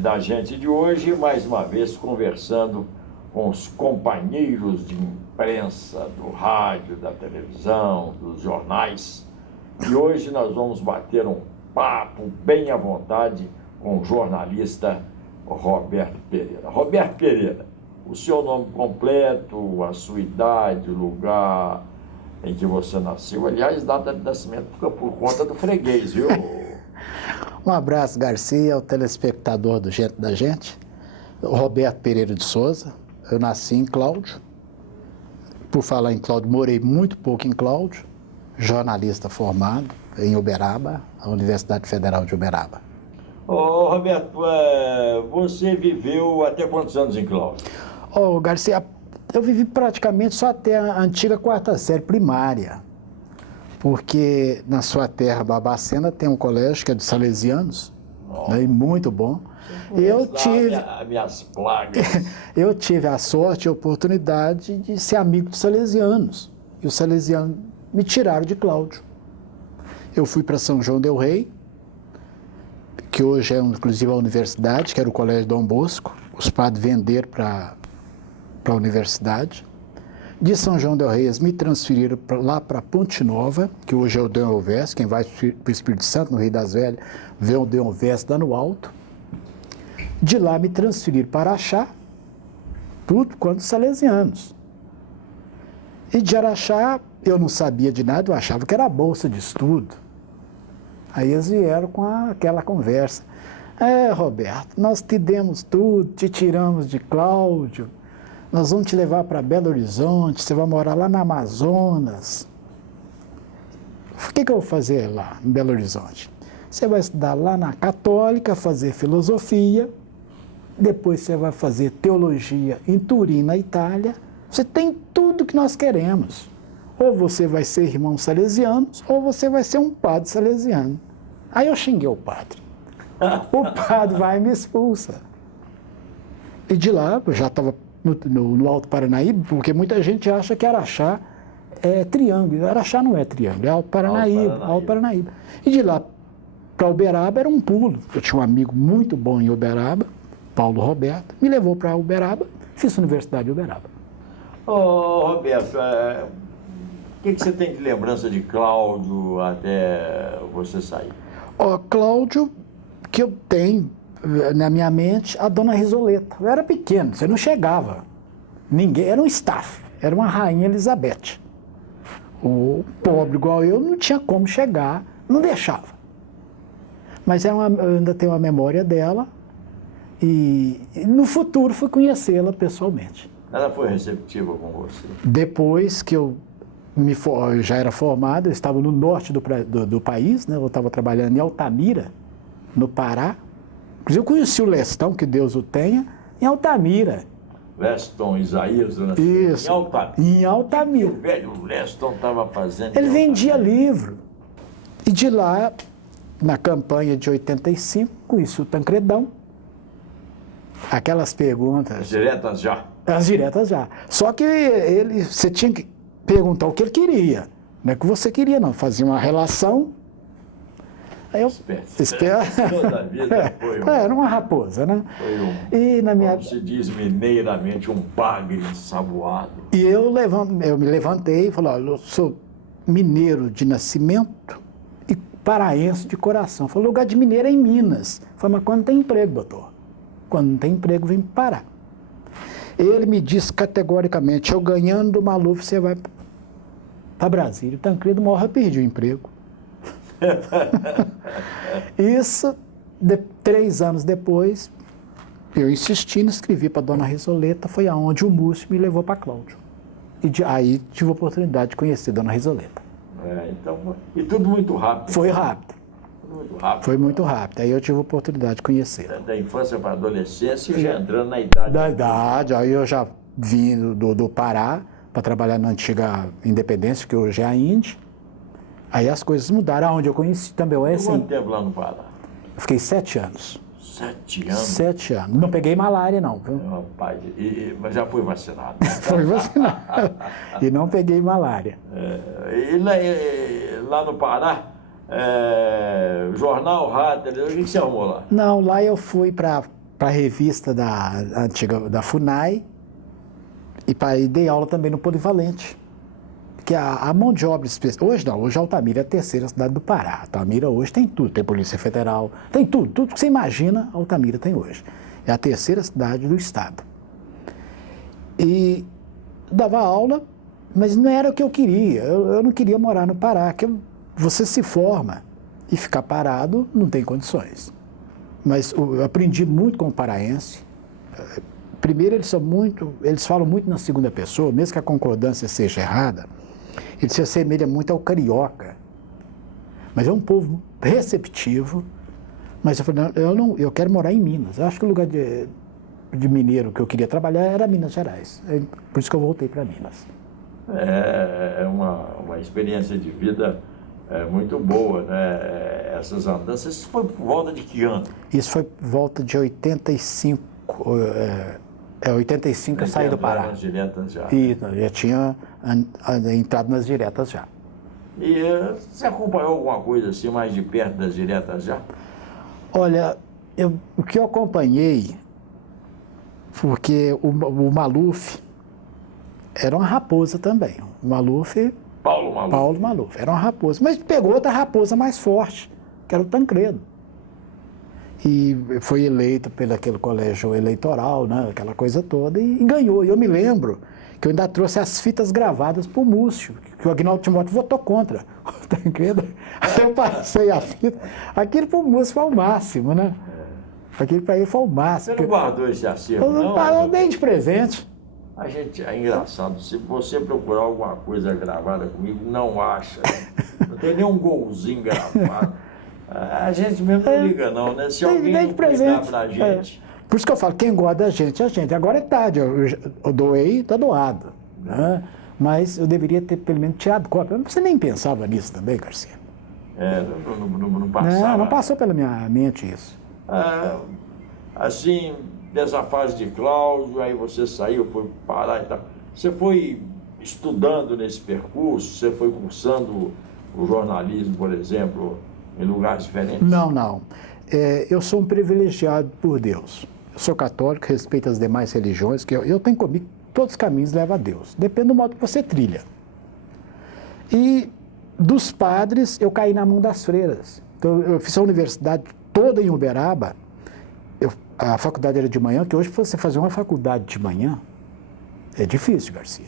da gente de hoje, mais uma vez conversando com os companheiros de imprensa do rádio, da televisão, dos jornais. E hoje nós vamos bater um papo bem à vontade com o jornalista Roberto Pereira. Roberto Pereira, o seu nome completo, a sua idade, o lugar em que você nasceu. Aliás, data de nascimento fica por conta do freguês, viu? Um abraço, Garcia, ao telespectador do Gente da Gente. Roberto Pereira de Souza. Eu nasci em Cláudio. Por falar em Cláudio, morei muito pouco em Cláudio. Jornalista formado em Uberaba, a Universidade Federal de Uberaba. Ô, Roberto, você viveu até quantos anos em Cláudio? Ô, Garcia, eu vivi praticamente só até a antiga quarta série primária. Porque na sua terra, Babacena, tem um colégio que é dos Salesianos, né, muito bom. Eu tive, minhas plagas. eu tive a sorte e a oportunidade de ser amigo dos Salesianos. E os Salesianos me tiraram de Cláudio. Eu fui para São João del Rei, que hoje é inclusive a universidade, que era o Colégio Dom Bosco. Os padres venderam para a universidade. De São João del Rei, me transferiram lá para Ponte Nova, que hoje é o Deon Alves. Quem vai para o Espírito Santo, no Rio das Velhas, vê o Deon Alves dando alto. De lá me transferiram para Araxá, tudo quanto salesianos. E de Araxá, eu não sabia de nada, eu achava que era bolsa de estudo. Aí eles vieram com aquela conversa. Roberto, nós te demos tudo, te tiramos de Cláudio, nós vamos te levar para Belo Horizonte, você vai morar lá na Amazonas. O que eu vou fazer lá em Belo Horizonte? Você vai estudar lá na Católica, fazer filosofia, depois você vai fazer teologia em Turim, na Itália. Você tem tudo que nós queremos. Ou você vai ser irmão salesianos, ou você vai ser um padre salesiano. Aí eu xinguei o padre. O padre vai e me expulsa. E de lá, eu já estava no Alto Paranaíba, porque muita gente acha que Araxá é triângulo. Araxá não é triângulo, é Alto Paranaíba. E de lá para Uberaba era um pulo. Eu tinha um amigo muito bom em Uberaba, Paulo Roberto, me levou para Uberaba, fiz a Universidade de Uberaba. Ô, Roberto, o que você tem de lembrança de Cláudio até você sair? Cláudio, que eu tenho na minha mente, a Dona Risoleta. Eu era pequeno, você não chegava. Ninguém, era um staff, era uma rainha Elizabeth. O pobre igual eu não tinha como chegar, não deixava. Mas eu ainda tenho a memória dela e no futuro fui conhecê-la pessoalmente. Ela foi receptiva com você? Depois que eu já era formado, eu estava no norte do país, né? Eu estava trabalhando em Altamira, no Pará. Inclusive eu conheci o Lestão, que Deus o tenha, em Altamira. Leston Isaías, né? Isso, em Altamira. Em Altamira. O que o velho Leston estava fazendo? Ele vendia livro. E de lá, na campanha de 85, conheci o Tancredão. Aquelas perguntas... As diretas já. As diretas já. Só que você tinha que perguntar o que ele queria. Não é o que você queria, não. Fazia uma relação... Aí eu Toda a vida foi era uma raposa, né? Foi e na minha... como se diz mineiramente, um bagre ensaboado. E eu me levantei e falei, olha, eu sou mineiro de nascimento e paraense de coração. Falei, o lugar de mineiro é em Minas. Falei, mas quando não tem emprego, doutor? Quando não tem emprego, vem para Pará. Ele me disse categoricamente, eu ganhando do Maluf, você vai para Brasília. O Tancredo morre, eu perdi o emprego. Isso, 3 anos depois, eu insisti, escrevi para a Dona Risoleta, foi aonde o Múcio me levou para Cláudio. E aí tive a oportunidade de conhecer a Dona Risoleta. Então, e tudo muito rápido. Foi rápido. Muito rápido. Foi muito rápido. Aí eu tive a oportunidade de conhecer. Da infância para a adolescência, já entrando na idade. Da idade, aí eu já vim do Pará para trabalhar na antiga Independência, que hoje é a Indy. Aí as coisas mudaram. Aonde eu conheci também o S. Quanto tempo lá no Pará? Eu fiquei 7 anos. 7 anos? 7 anos. Não peguei malária, não. Viu? Rapaz, mas já foi vacinado. Foi vacinado. E não peguei malária. E lá no Pará, jornal, rádio, o que você arrumou lá? Não, lá eu fui para a revista da FUNAI e dei aula também no Polivalente. Que a mão de obra específica. Hoje não, hoje Altamira é a terceira cidade do Pará. Altamira hoje tem tudo, tem Polícia Federal, tem tudo que você imagina, Altamira tem hoje. É a terceira cidade do estado. E dava aula, mas não era o que eu queria. Eu não queria morar no Pará, que você se forma e ficar parado não tem condições. Mas eu aprendi muito com o paraense. Primeiro, eles falam muito na segunda pessoa, mesmo que a concordância seja errada. Ele se assemelha muito ao carioca, mas é um povo receptivo. Mas eu falei, eu quero morar em Minas. Eu acho que o lugar de mineiro que eu queria trabalhar era Minas Gerais. Por isso que eu voltei para Minas. É uma experiência de vida muito boa, né? Essas andanças. Isso foi por volta de que ano? Isso foi por volta de 85. 85 eu saí do Pará. Nas diretas já. E já tinha entrado nas diretas já. E você acompanhou alguma coisa assim mais de perto das diretas já? Olha, o que eu acompanhei, porque o Maluf era uma raposa também. O Maluf... Paulo Maluf. Era uma raposa. Mas pegou outra raposa mais forte, que era o Tancredo. E foi eleito pelo aquele colégio eleitoral, né, aquela coisa toda, e ganhou. E eu me lembro que eu ainda trouxe as fitas gravadas para o Múcio, que o Agnaldo Timóteo votou contra o Tancredo. Aí eu passei a fita. Aquilo para o Múcio foi o máximo, né? Aquilo para ele foi o máximo. Você não guardou esse acervo, não? Eu dei de presente. A gente, é engraçado, se você procurar alguma coisa gravada comigo, não acha. Não tem nenhum golzinho gravado. A gente mesmo não liga não, né? Se alguém não cuidar pra gente... Por isso que eu falo, quem gosta da gente é a gente. Agora é tarde, eu doei, está doado. Né? Mas eu deveria ter pelo menos tirado cópia. Você nem pensava nisso também, Garcia? Não passava. Não passou pela minha mente isso. Assim, dessa fase de Cláudio, aí você saiu, foi parar e tal. Você foi estudando nesse percurso? Você foi cursando o jornalismo, por exemplo, em lugares diferentes? Não. Eu sou um privilegiado por Deus. Eu sou católico, respeito as demais religiões, que eu tenho comigo, todos os caminhos levam a Deus. Depende do modo que você trilha. E dos padres, eu caí na mão das freiras. Então, eu fiz a universidade toda em Uberaba. A faculdade era de manhã, que hoje você fazer uma faculdade de manhã é difícil, Garcia.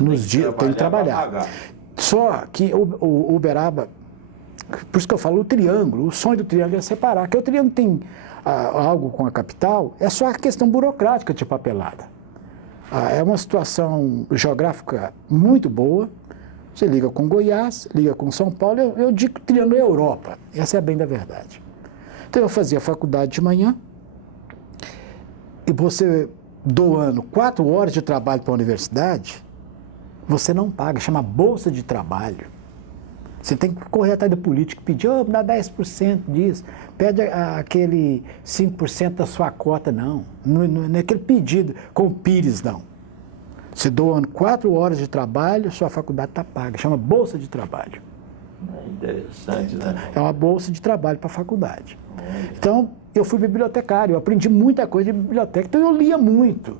Nos dias tem que trabalhar. Só que o Uberaba, por isso que eu falo, o sonho do triângulo é separar, que o triângulo tem algo com a capital, é só a questão burocrática de papelada. É uma situação geográfica muito boa, você liga com Goiás, liga com São Paulo, eu digo que o triângulo é Europa, essa é bem da verdade. Então eu fazia faculdade de manhã, e você doando 4 horas de trabalho para a universidade, você não paga, chama Bolsa de Trabalho. Você tem que correr atrás do político, pedir, me dá 10% disso, pede aquele 5% da sua cota, não. Não é aquele pedido com o Pires, não. Você doando 4 horas de trabalho, sua faculdade está paga, chama Bolsa de Trabalho. É interessante, né? É uma bolsa de trabalho para a faculdade. Então, eu fui bibliotecário, eu aprendi muita coisa de biblioteca, então eu lia muito,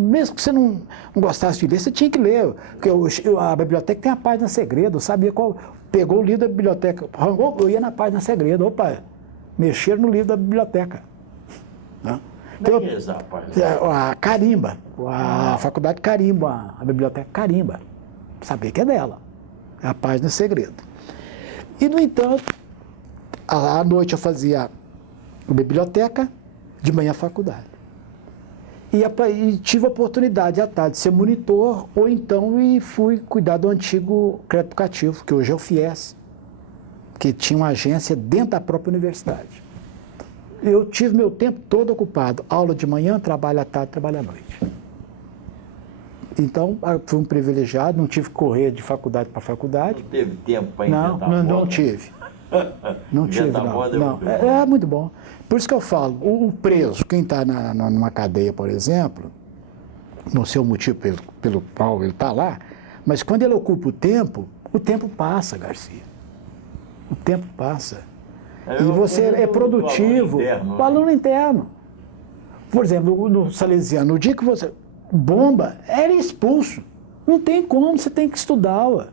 mesmo que você não gostasse de ler, você tinha que ler, porque a biblioteca tem a página segredo, eu sabia qual, pegou o livro da biblioteca, eu ia na página segredo, mexer no livro da biblioteca. Né? Então, a carimba, a faculdade carimba, a biblioteca carimba, sabia que é dela, é a página segredo. E, no entanto, à noite eu fazia biblioteca, de manhã a faculdade. E tive a oportunidade à tarde de ser monitor, ou então fui cuidar do antigo crédito educativo, que hoje é o FIES, que tinha uma agência dentro da própria universidade. Eu tive meu tempo todo ocupado, aula de manhã, trabalho à tarde, trabalho à noite. Então, fui um privilegiado, não tive que correr de faculdade para faculdade. Não teve tempo para inventar moda? Não tive. Não tive, não. É muito bom. Por isso que eu falo, o preso, quem está numa cadeia, por exemplo, não sei o motivo pelo qual ele está lá, mas quando ele ocupa o tempo passa, Garcia. O tempo passa. É, E você é do produtivo. aluno interno, O aluno interno. Por exemplo, no Salesiano, o dia que você bomba, era expulso. Não tem como, você tem que estudar. Ué.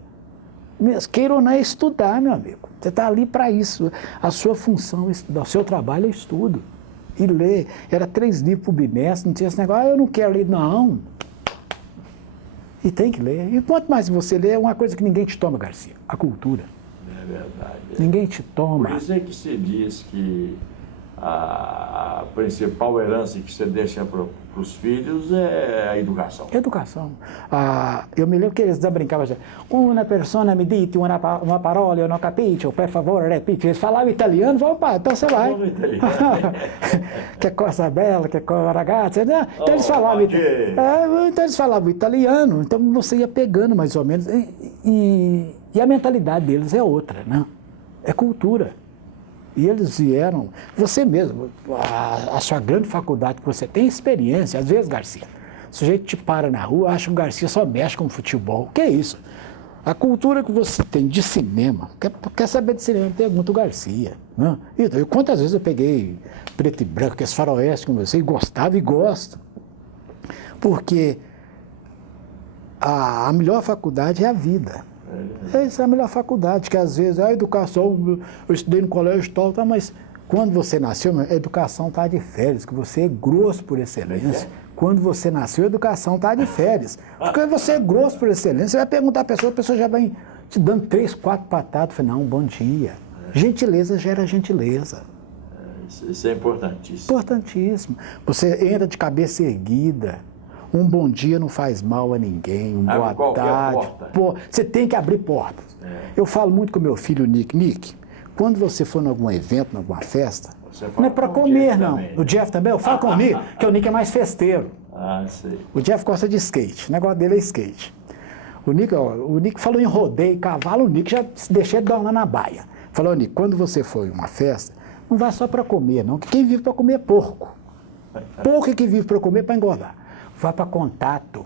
Queira ou não, é estudar, meu amigo. Você está ali para isso. A sua função é estudar, o seu trabalho é estudo. E ler. Era 3 livros por bimestre, não tinha esse negócio, eu não quero ler. Não. E tem que ler. E quanto mais você lê, é uma coisa que ninguém te toma, Garcia. A cultura. É verdade. Ninguém te toma. Por isso é que se diz que a principal herança que você deixa para os filhos é a educação. Educação. Eu me lembro que eles brincavam assim, uma persona me dite uma parola, eu não capisco, per favore, repite. Eles falavam italiano, eu falei, opa, então você vai. Que coisa bela, que coisa ragazza. Né? Então, então eles falavam italiano, então você ia pegando mais ou menos. E a mentalidade deles é outra, né? É cultura. E eles vieram, você mesmo, a sua grande faculdade que você tem experiência, às vezes, Garcia, o sujeito te para na rua, acha que o Garcia só mexe com futebol. O que é isso? A cultura que você tem de cinema, quer saber de cinema, pergunta o Garcia. Né? E quantas vezes eu peguei preto e branco, que é faroeste com você, e gostava e gosto. Porque a melhor faculdade é a vida. Essa é a melhor faculdade, que às vezes a educação, eu estudei no colégio tal, tá, mas quando você nasceu, a educação está de férias, que você é grosso por excelência. Quando você nasceu, a educação está de férias. Porque você é grosso por excelência, você vai perguntar a pessoa já vai te dando 3, 4 patadas, fala, não, bom dia. Gentileza gera gentileza. Isso é importantíssimo. Importantíssimo. Você entra de cabeça erguida. Um bom dia não faz mal a ninguém, boa tarde. Pô, você tem que abrir portas. Eu falo muito com meu filho, Nick. Nick, quando você for em algum evento, em alguma festa, não é para comer, não. Também. O Jeff também, eu falo com o Nick, que o Nick é mais festeiro. Sei. O Jeff gosta de skate, o negócio dele é skate. O Nick falou em rodeio, cavalo, o Nick já se deixou de dar lá na baia. Falou, Nick, quando você for em uma festa, não vá só para comer, não, que quem vive para comer é porco. Porco é que vive para comer para engordar. Vá para contato.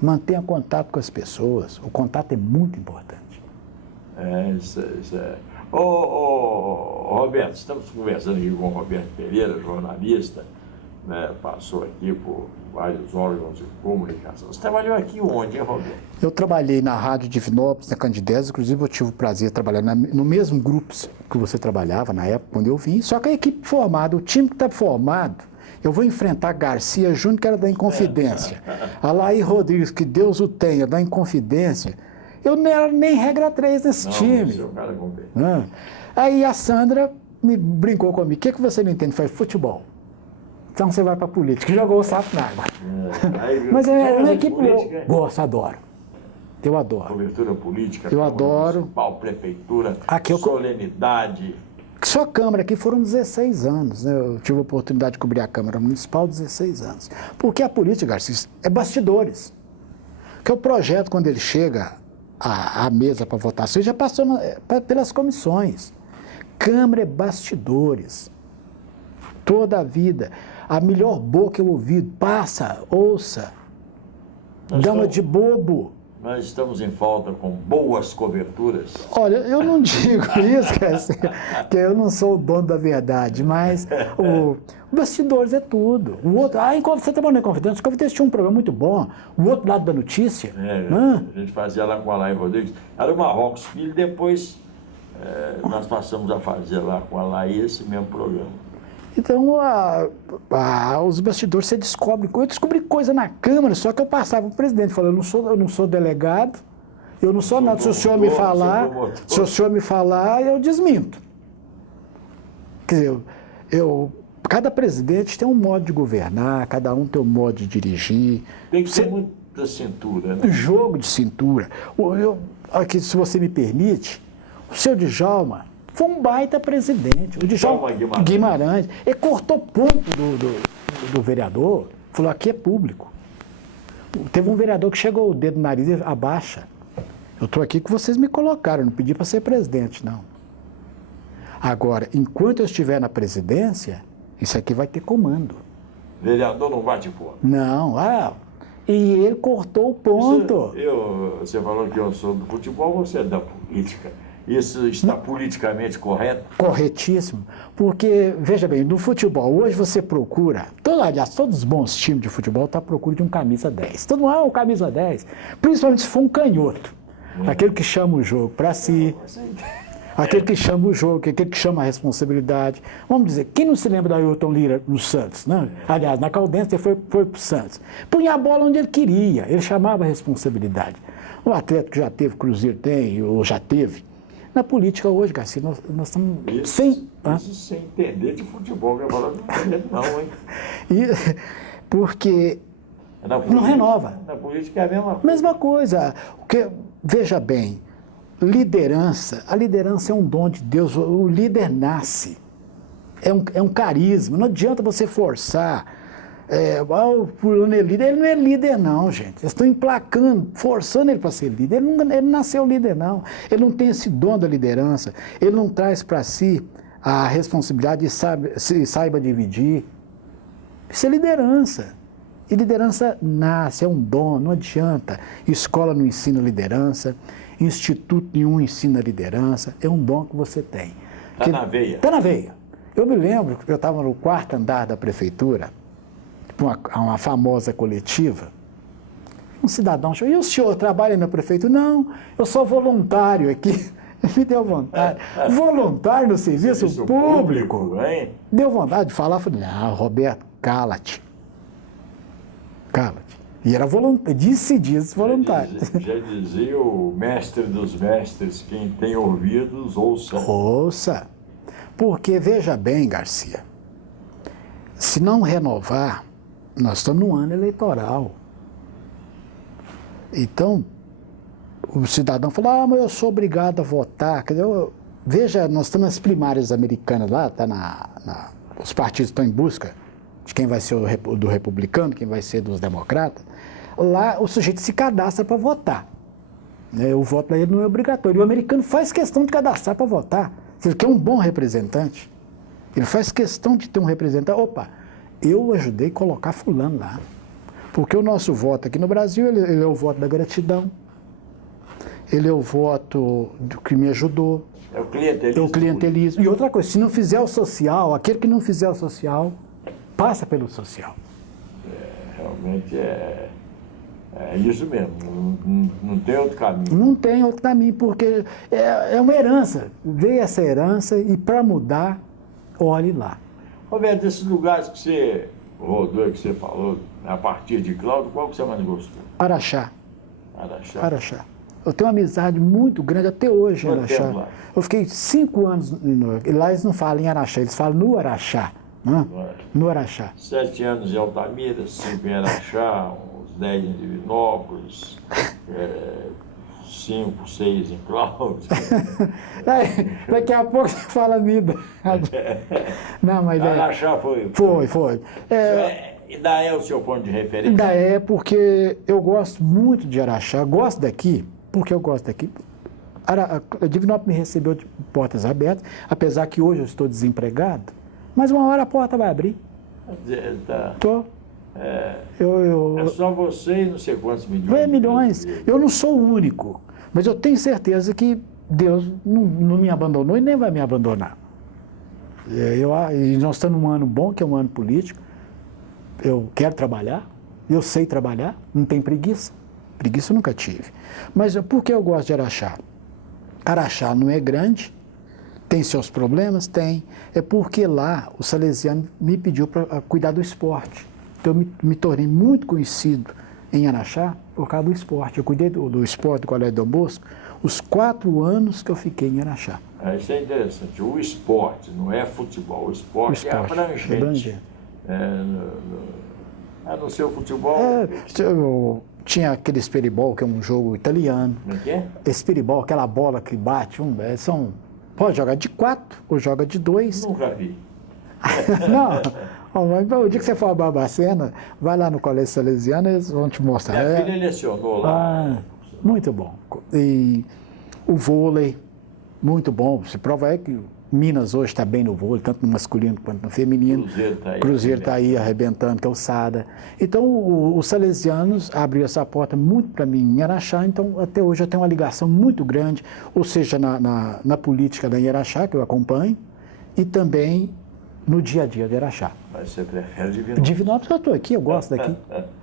Mantenha contato com as pessoas. O contato é muito importante. Isso é. Roberto, estamos conversando aqui com o Roberto Pereira, jornalista, né, passou aqui por vários órgãos de comunicação. Você trabalhou aqui onde, hein, Roberto? Eu trabalhei na Rádio Divinópolis, na Candidez, inclusive eu tive o prazer de trabalhar no mesmo grupo que você trabalhava na época, quando eu vim, só que a equipe formada, o time que está formado, eu vou enfrentar Garcia Júnior, que era da Inconfidência. Alair Rodrigues, que Deus o tenha, da Inconfidência. Eu não era nem regra 3 nesse time. Seu cara Aí a Sandra me brincou comigo. O que você não entende? Foi futebol. Então você vai para a política. Jogou o sapo na água. Mas é uma equipe boa. Gosto, adoro. Eu adoro. Cobertura política. Eu adoro. Municipal, prefeitura, aqui solenidade. Só a Câmara aqui foram 16 anos, né? Eu tive a oportunidade de cobrir a Câmara Municipal 16 anos. Porque a política, Garcia, é bastidores. Porque o projeto, quando ele chega à mesa para votação, já passou pelas comissões. Câmara é bastidores. Toda a vida. A melhor boca é o ouvido. Passa, ouça. Dama de bobo. Nós estamos em falta com boas coberturas. Olha, eu não digo isso, que eu não sou o dono da verdade, mas o bastidores é tudo. O outro, você trabalhou na Inconfidência, a Inconfidência tinha um programa muito bom, o outro lado da notícia. A gente fazia lá com a Alair Rodrigues, era o Marrocos Filho, depois nós passamos a fazer lá com a Alair esse mesmo programa. Então, os bastidores, você descobre coisa. Eu descobri coisa na Câmara, só que eu passava para o presidente, falando, eu não sou delegado, eu não sou nada. Se o senhor me falar, eu desminto. Quer dizer, cada presidente tem um modo de governar, cada um tem um modo de dirigir. Tem que ter muita cintura, né? Jogo de cintura. Aqui, se você me permite, o seu Djalma foi um baita presidente. O Djalma Guimarães. Ele cortou ponto do vereador, falou, aqui é público. Teve um vereador que chegou o dedo no nariz e abaixa. Eu estou aqui que vocês me colocaram, não pedi para ser presidente, não. Agora, enquanto eu estiver na presidência, isso aqui vai ter comando. Vereador não bate ponto. Não, e ele cortou o ponto. Você falou que eu sou do futebol, você é da política. Isso está politicamente correto? Corretíssimo. Porque, veja bem, no futebol, hoje você procura, aliás, todos os bons times de futebol estão à procura de um camisa 10. Todo mundo, o camisa 10. Principalmente se for um canhoto. Aquele que chama o jogo para si. Aquele que chama o jogo, aquele que chama a responsabilidade. Vamos dizer, quem não se lembra da Ailton Lira no Santos, né? Aliás, na Caldense ele foi para o Santos. Punha a bola onde ele queria, ele chamava a responsabilidade. O Atlético já teve, o Cruzeiro tem, ou já teve. Na política hoje, Garcia, nós estamos sem... Isso sem entender de futebol, que eu falo, não entendo não, hein? Porque política, não renova. Na política é a mesma coisa. Mesma coisa. Veja bem, a liderança é um dom de Deus, o líder nasce, é um carisma, não adianta você forçar, o fulano é líder, ele não é líder não, gente, eles estão emplacando, forçando ele para ser líder, ele não nasceu líder não, ele não tem esse dom da liderança, ele não traz para si a responsabilidade e saiba dividir, isso é liderança. E liderança nasce, é um dom, não adianta. Escola não ensina liderança, instituto nenhum ensina liderança, é um dom que você tem. Está na veia. Está na veia. Eu me lembro que eu estava no 4º andar da prefeitura, uma famosa coletiva, um cidadão chegou, e o senhor trabalha na prefeitura? Não, eu sou voluntário aqui. Me deu vontade. Voluntário no serviço público. Hein? Deu vontade de falar, falei, não, Roberto, cala-te. Cala-te. E era voluntário, disse voluntário. Já dizia o mestre dos mestres, quem tem ouvidos, ouça. Ouça. Porque, veja bem, Garcia, se não renovar, nós estamos num ano eleitoral. Então, o cidadão falou, mas eu sou obrigado a votar. Quer dizer, veja, nós estamos nas primárias americanas lá, os partidos estão em busca de quem vai ser do republicano, quem vai ser dos democratas. Lá o sujeito se cadastra para votar. O voto dele não é obrigatório. E o americano faz questão de cadastrar para votar. Se ele quer um bom representante, ele faz questão de ter um representante. Opa, eu ajudei a colocar fulano lá. Porque o nosso voto aqui no Brasil, ele é o voto da gratidão. Ele é o voto do que me ajudou. É o clientelismo. É o clientelismo. E outra coisa, se não fizer o social, aquele que não fizer o social, passa pelo social. Realmente é isso mesmo. Não tem outro caminho. Não tem outro caminho, porque é uma herança. Veio essa herança e para mudar, olhe lá. Roberto, desses lugares que você rodou, que você falou, a partir de Cláudio, qual que você mais gostou? Araxá. Araxá. Eu tenho uma amizade muito grande até hoje em Quanto Araxá. tempo lá? Eu fiquei 5 anos e lá eles não falam em Araxá, eles falam no Araxá. Né? No Araxá. 7 anos em Altamira, 5 em Araxá, uns 10 em Divinópolis, 5, 6 em Cláudio. Daqui a pouco você fala vida. Não, mas Araxá foi. Foi. Ainda é o seu ponto de referência? Ainda é, porque eu gosto muito de Araxá, gosto daqui, porque eu gosto daqui. Divinópolis me recebeu de portas abertas, apesar que hoje eu estou desempregado, mas uma hora a porta vai abrir. Tá. Tô. É só você e não sei quantos milhões. Milhões. Eu não sou o único, mas eu tenho certeza que Deus não me abandonou e nem vai me abandonar. E nós estamos num ano bom, que é um ano político. Eu quero trabalhar, eu sei trabalhar, não tenho preguiça. Preguiça eu nunca tive. Mas por que eu gosto de Araxá? Araxá não é grande, tem seus problemas? Tem. É porque lá o salesiano me pediu para cuidar do esporte. Então eu me tornei muito conhecido em Araxá por causa do esporte. Eu cuidei do esporte do Colégio Dom Bosco os 4 anos que eu fiquei em Araxá. Isso é interessante. O esporte não é futebol, o esporte é abrangente. No seu futebol... Tinha aquele espiribol, que é um jogo italiano. Como é que é? Espiribol, aquela bola que bate, pode jogar de 4 ou joga de 2. Nunca vi. Não, o dia que você for a Barbacena, vai lá no Colégio Salesiano, eles vão te mostrar. Minha filha lecionou lá. Muito bom. E o vôlei, muito bom. Se prova é que Minas hoje está bem no vôlei, tanto no masculino quanto no feminino. Cruzeiro está aí arrebentando calçada. Então, os salesianos abriram essa porta muito para mim em Araxá, então até hoje eu tenho uma ligação muito grande, ou seja, na política da Araxá, que eu acompanho, e também no dia a dia de Araxá. Mas você prefere Divinópolis? Divinópolis, eu estou aqui, eu gosto daqui.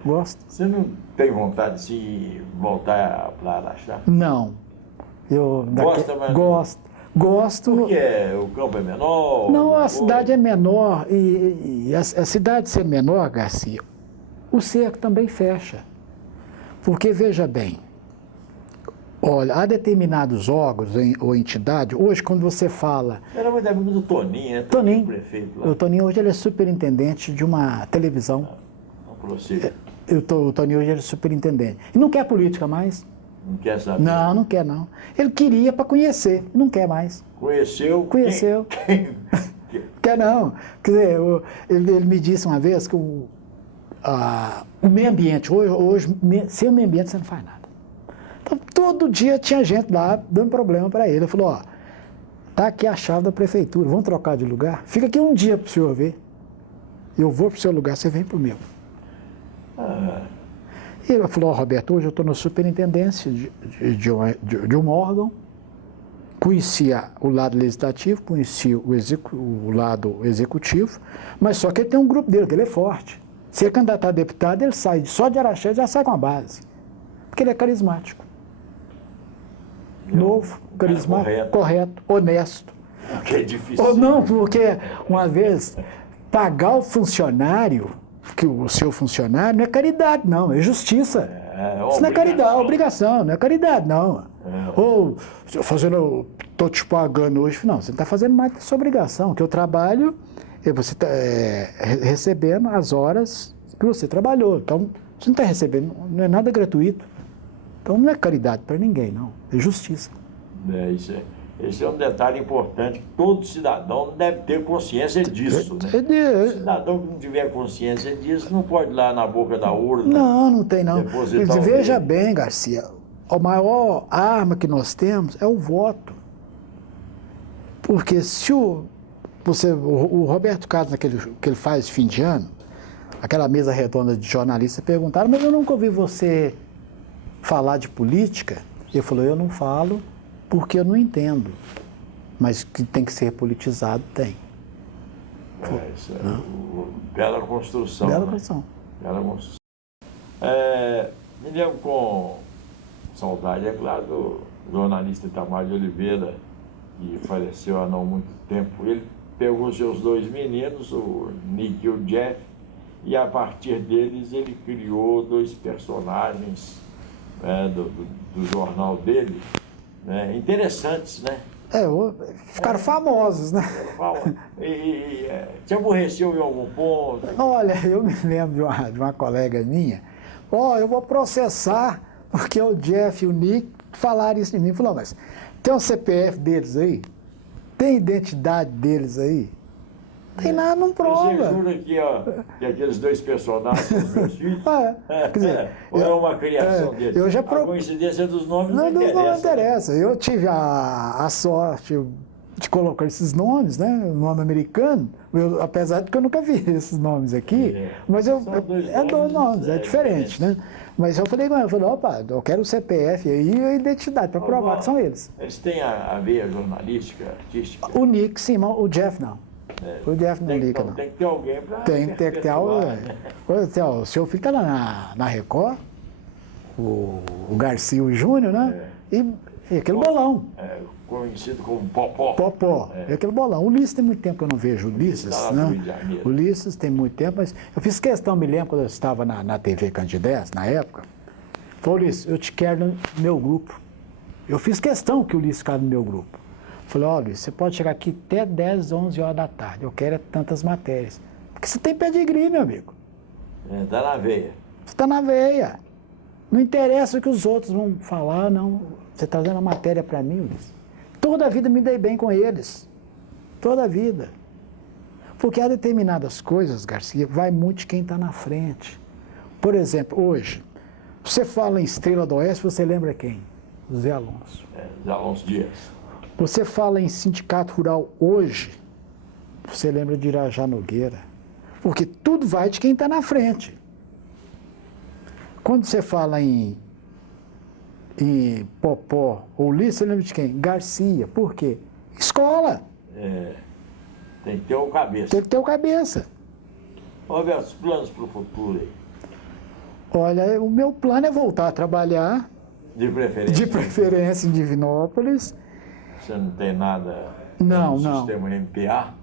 Gosto. Você não tem vontade de voltar para Araxá? Não. Gosta, mas... Gosto. Porque o campo é menor? Não, a cidade é menor e a cidade ser menor, Garcia, o cerco também fecha. Porque, veja bem, olha, há determinados órgãos ou entidades, hoje quando você fala... Era muito amigo do Toninho, né? Toninho, prefeito lá. O Toninho hoje ele é superintendente de uma televisão. Não prossiga. O Toninho hoje ele é superintendente. E não quer política mais. Não quer saber? Não quer não. Ele queria para conhecer, não quer mais. Conheceu? Quer não. Quer dizer, ele me disse uma vez que o meio ambiente, hoje, sem o meio ambiente você não faz nada. Então, todo dia tinha gente lá dando problema para ele. Ele falou, ó, tá aqui a chave da prefeitura, vamos trocar de lugar? Fica aqui um dia para o senhor ver. Eu vou para o seu lugar, você vem para o meu. E ele falou, Roberto, hoje eu estou na superintendência de um órgão, conhecia o lado legislativo, conhecia o lado executivo, mas só que ele tem um grupo dele, que ele é forte. Se ele candidatar a deputado, ele sai só de Araxá, ele já sai com a base. Porque ele é carismático. Novo, carismático, correto, honesto. Porque é difícil. Ou não, porque uma vez, pagar o funcionário... que o seu funcionário não é caridade, não, é justiça. Isso não é caridade, é obrigação, não é caridade, não. Ou, estou te pagando hoje, não, você não está fazendo mais que sua obrigação, que eu trabalho, você está recebendo as horas que você trabalhou, então você não está recebendo, não é nada gratuito. Então não é caridade para ninguém, não, é justiça. Esse é um detalhe importante, que todo cidadão deve ter consciência disso. Né? O cidadão que não tiver consciência disso não pode ir lá na boca da urna. Não tem não. Veja bem, Garcia, a maior arma que nós temos é o voto. Porque se o Roberto Carlos, que ele faz fim de ano, aquela mesa redonda de jornalistas perguntaram, mas eu nunca ouvi você falar de política. Ele falou, eu não falo porque eu não entendo, mas que tem que ser politizado, tem. Isso é bela construção. Bela construção. Bela construção. Me lembro com saudade, é claro, do jornalista Itamar de Oliveira, que faleceu há não muito tempo. Ele pegou seus dois meninos, o Nick e o Jeff, e a partir deles ele criou dois personagens do jornal dele, interessantes, né? Ficaram famosos, né? Te aborreceu em algum ponto? Olha, eu me lembro de uma colega minha, eu vou processar porque o Jeff e o Nick falaram isso de mim. Falou, mas tem o CPF deles aí? Tem identidade deles aí? Tem nada, não prova. Você jura que aqueles dois personagens são meus filhos? Quer dizer, ou é uma criação deles? A coincidência dos nomes não interessa. Eu tive a sorte de colocar esses nomes, né? O nome americano, apesar de que eu nunca vi esses nomes aqui, mas dois nomes, é diferente, né? Mas eu falei, opa, eu quero o CPF aí e a identidade, para provar que são eles. Eles têm a veia jornalística, artística? O Nick, sim, o Jeff não. O Jeff não liga, não. Tem que ter alguém para... Tem que ter alguém. O seu filho está lá na Record, o Garcia o Júnior, né? E aquele bolão. Conhecido como Popó. Popó, aquele bolão. O Ulisses tem muito tempo que eu não vejo o Ulisses, né? O Ulisses tem muito tempo, mas eu fiz questão, me lembro quando eu estava na TV Candidez, na época, falei, Ulisses, eu te quero no meu grupo. Eu fiz questão que o Ulisses ficasse no meu grupo. Falei, olha, você pode chegar aqui até 10, 11 horas da tarde, eu quero tantas matérias. Porque você tem pedigree, meu amigo. Está na veia. Você está na veia. Não interessa o que os outros vão falar, não. Você está dando a matéria para mim, Ulisses. Toda a vida me dei bem com eles. Toda a vida. Porque há determinadas coisas, Garcia, vai muito de quem está na frente. Por exemplo, hoje, você fala em Estrela do Oeste, você lembra quem? Zé Alonso. Zé Alonso Dias. Você fala em sindicato rural hoje, você lembra de Irajá Nogueira, porque tudo vai de quem está na frente. Quando você fala em Popó ou Ulisses, você lembra de quem? Garcia. Por quê? Escola. Tem que ter o cabeça. Tem que ter o cabeça. Roberto, os planos para o futuro aí? Olha, o meu plano é voltar a trabalhar, De preferência. de preferência em Divinópolis. Você não tem nada Não, no não. sistema MPA?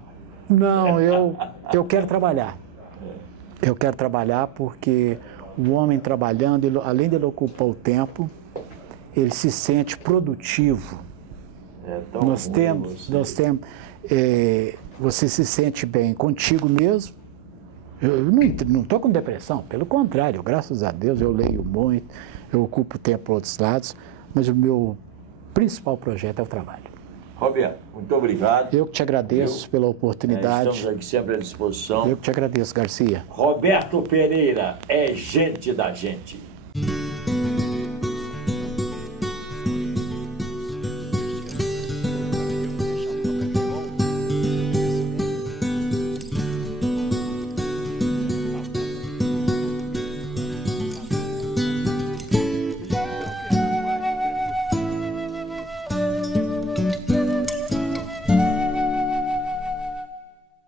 Não, eu quero trabalhar. Eu quero trabalhar porque o homem trabalhando, além de ele ocupar o tempo, ele se sente produtivo. Nós temos, você se sente bem contigo mesmo. Eu não estou com depressão, pelo contrário, graças a Deus eu leio muito, eu ocupo tempo para outros lados, mas o meu principal projeto é o trabalho. Roberto, muito obrigado. Eu que te agradeço pela oportunidade. Estamos aqui sempre à disposição. Eu que te agradeço, Garcia. Roberto Pereira é gente da gente.